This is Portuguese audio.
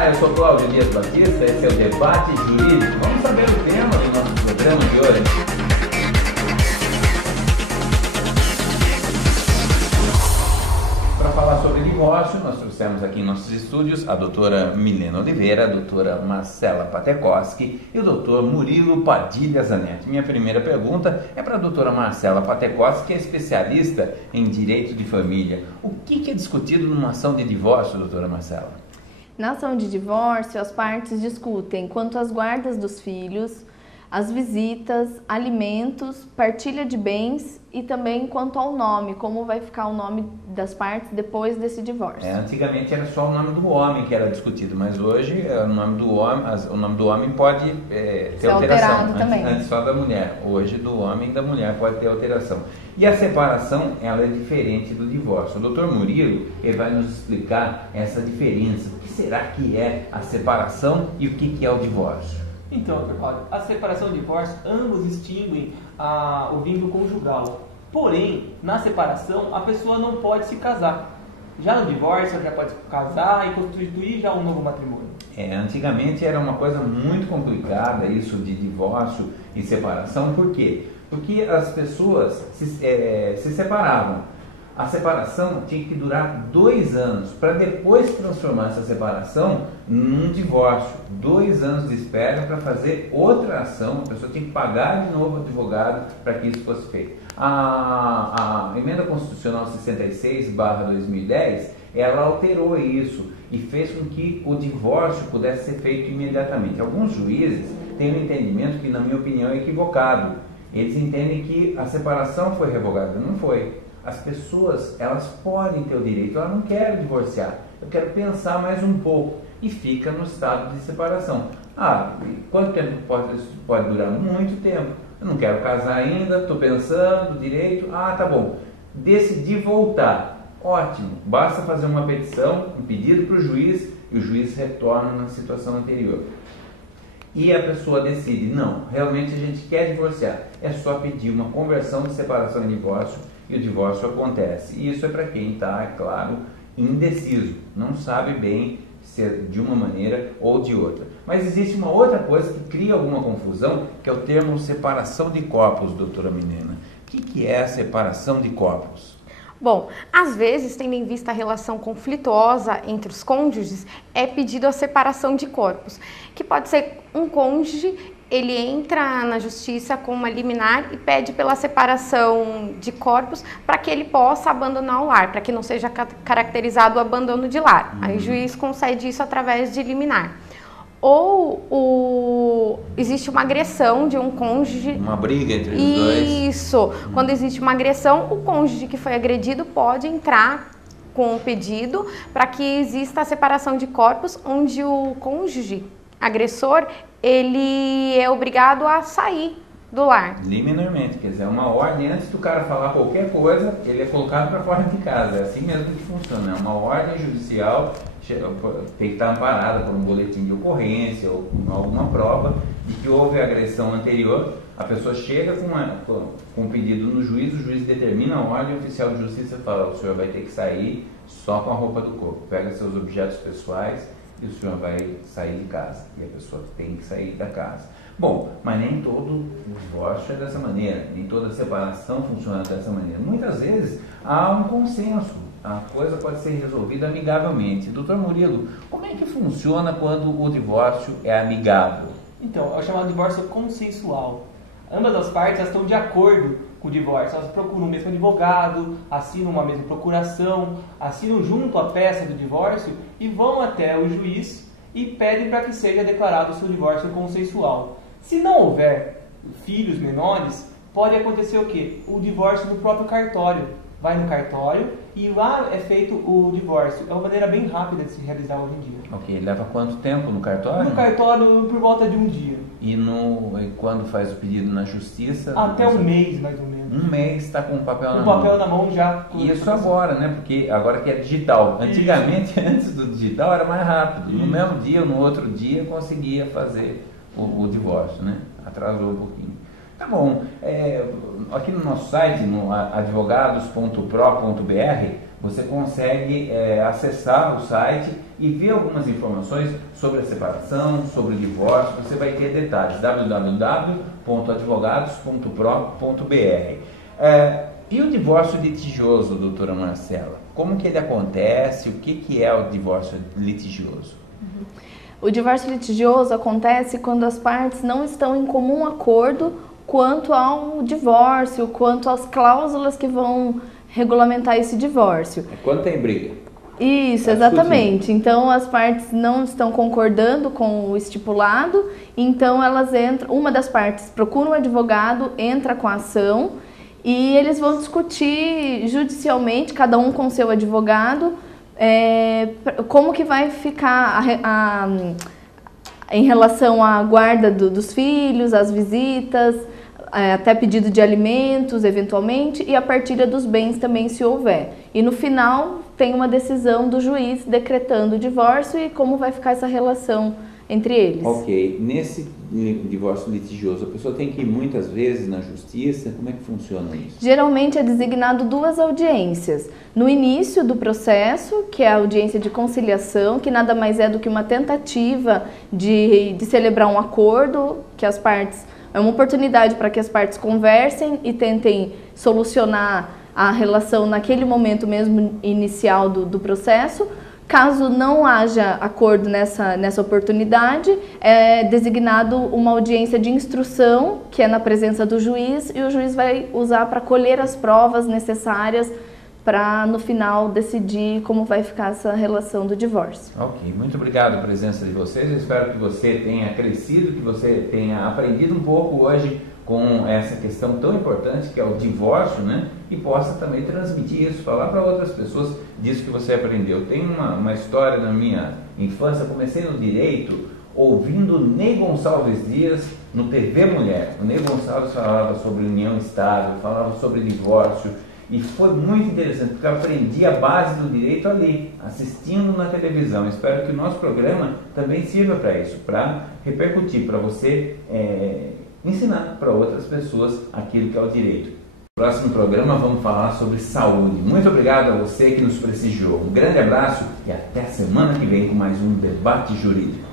Olá, eu sou Cláudio Dias Batista, esse é o Debate Jurídico. Vamos saber o tema do nosso programa de hoje. Para falar sobre divórcio, nós trouxemos aqui em nossos estúdios a doutora Milena Oliveira, a doutora Marcela Patekoski e o doutor Murilo Padilha Zanetti. Minha primeira pergunta é para a doutora Marcela Patekoski, que é especialista em direito de família. O que é discutido numa ação de divórcio, doutora Marcela? Na ação de divórcio, as partes discutem quanto às guardas dos filhos, as visitas, alimentos, partilha de bens e também quanto ao nome, como vai ficar o nome das partes depois desse divórcio. Antigamente era só o nome do homem que era discutido, mas hoje o nome do homem pode ter alteração. Antes só da mulher. Hoje do homem e da mulher pode ter alteração. E a separação, ela é diferente do divórcio. O doutor Murilo vai nos explicar essa diferença. O que será que é a separação e o que é o divórcio? Então, Cláudio, a separação e o divórcio, ambos extinguem o vínculo conjugal. Porém, na separação, a pessoa não pode se casar. Já no divórcio, ela já pode se casar e constituir já um novo matrimônio. Antigamente era uma coisa muito complicada isso de divórcio e separação. Por quê? Porque as pessoas se separavam. A separação tinha que durar 2 anos para depois transformar essa separação num divórcio. 2 anos de espera para fazer outra ação. A pessoa tinha que pagar de novo o advogado para que isso fosse feito. A Emenda Constitucional 66/2010, ela alterou isso e fez com que o divórcio pudesse ser feito imediatamente. Alguns juízes têm um entendimento que, na minha opinião, é equivocado. Eles entendem que a separação foi revogada. Não foi. As pessoas, elas podem ter o direito, elas não querem divorciar, eu quero pensar mais um pouco, e fica no estado de separação. Quanto tempo pode durar? Muito tempo. Eu não quero casar ainda, estou pensando, direito, tá bom. Decidi voltar, ótimo, basta fazer uma petição, um pedido para o juiz, e o juiz retorna na situação anterior. E a pessoa decide, não, realmente a gente quer divorciar, é só pedir uma conversão de separação em divórcio, e o divórcio acontece. E isso é para quem está, é claro, indeciso, não sabe bem se é de uma maneira ou de outra. Mas existe uma outra coisa que cria alguma confusão, que é o termo separação de corpos, doutora Milena. O que é a separação de corpos? Bom, às vezes, tendo em vista a relação conflituosa entre os cônjuges, é pedido a separação de corpos, que pode ser um cônjuge, ele entra na justiça com uma liminar e pede pela separação de corpos para que ele possa abandonar o lar, para que não seja caracterizado o abandono de lar. Aí o juiz concede isso através de liminar. Ou existe uma agressão de um cônjuge. Uma briga entre os dois. Isso. Quando existe uma agressão, o cônjuge que foi agredido pode entrar com o pedido para que exista a separação de corpos, onde o cônjuge agressor, ele é obrigado a sair do lar. Liminarmente, quer dizer, é uma ordem, antes do cara falar qualquer coisa, ele é colocado para fora de casa. É assim mesmo que funciona, é uma ordem judicial, tem que estar amparada por um boletim de ocorrência ou alguma prova de que houve agressão anterior. A pessoa chega com um pedido no juiz, o juiz determina a ordem, o oficial de justiça fala, o senhor vai ter que sair só com a roupa do corpo, pega seus objetos pessoais e o senhor vai sair de casa. E a pessoa tem que sair da casa. Bom, mas nem todo divórcio é dessa maneira, nem toda separação funciona dessa maneira. Muitas vezes há um consenso, a coisa pode ser resolvida amigavelmente. Doutor Murilo, como é que funciona quando o divórcio é amigável? Então, é o chamado divórcio consensual. Ambas as partes elas estão de acordo com o divórcio, elas procuram o mesmo advogado, assinam uma mesma procuração, assinam junto a peça do divórcio e vão até o juiz e pedem para que seja declarado o seu divórcio consensual. Se não houver filhos menores, pode acontecer o quê? O divórcio no próprio cartório. Vai no cartório e lá é feito o divórcio. É uma maneira bem rápida de se realizar hoje em dia. Ok, leva quanto tempo no cartório? No cartório, por volta de um dia. E quando faz o pedido na justiça? Até um mês, mais ou menos. Um mês está com o papel na mão. Com o papel na mão já. Isso agora, né? Porque agora que é digital. Antigamente, antes do digital, era mais rápido. No mesmo dia ou no outro dia, conseguia fazer o divórcio, né? Atrasou um pouquinho. Tá bom. Aqui no nosso site, no advogados.pro.br, você consegue acessar o site e ver algumas informações sobre a separação, sobre o divórcio. Você vai ter detalhes, www.advogados.pro.br. E o divórcio litigioso, doutora Marcela? Como que ele acontece? O que é o divórcio litigioso? O divórcio litigioso acontece quando as partes não estão em comum acordo quanto ao divórcio, quanto às cláusulas que vão regulamentar esse divórcio. É quando tem briga. Isso, exatamente. Então as partes não estão concordando com o estipulado, então elas entram, uma das partes procura um advogado, entra com a ação e eles vão discutir judicialmente, cada um com seu advogado, como que vai ficar em relação à guarda dos filhos, as visitas, até pedido de alimentos, eventualmente, e a partilha dos bens também, se houver. E no final tem uma decisão do juiz decretando o divórcio e como vai ficar essa relação entre eles. Ok. Nesse divórcio litigioso, a pessoa tem que ir muitas vezes na justiça? Como é que funciona isso? Geralmente é designado 2 audiências. No início do processo, que é a audiência de conciliação, que nada mais é do que uma tentativa de celebrar um acordo, que as partes... É uma oportunidade para que as partes conversem e tentem solucionar a relação naquele momento mesmo inicial do processo. Caso não haja acordo nessa oportunidade, é designado uma audiência de instrução, que é na presença do juiz, e o juiz vai usar para colher as provas necessárias para, no final, decidir como vai ficar essa relação do divórcio. Ok, muito obrigado pela presença de vocês. Eu espero que você tenha crescido, que você tenha aprendido um pouco hoje com essa questão tão importante que é o divórcio, né? E possa também transmitir isso, falar para outras pessoas disso que você aprendeu. Tem uma história na minha infância, comecei no direito ouvindo Ney Gonçalves Dias no TV Mulher. O Ney Gonçalves falava sobre união estável, falava sobre divórcio. E foi muito interessante, porque eu aprendi a base do direito ali, assistindo na televisão. Espero que o nosso programa também sirva para isso, para repercutir, para você ensinar para outras pessoas aquilo que é o direito. No próximo programa vamos falar sobre saúde. Muito obrigado a você que nos prestigiou. Um grande abraço e até semana que vem com mais um Debate Jurídico.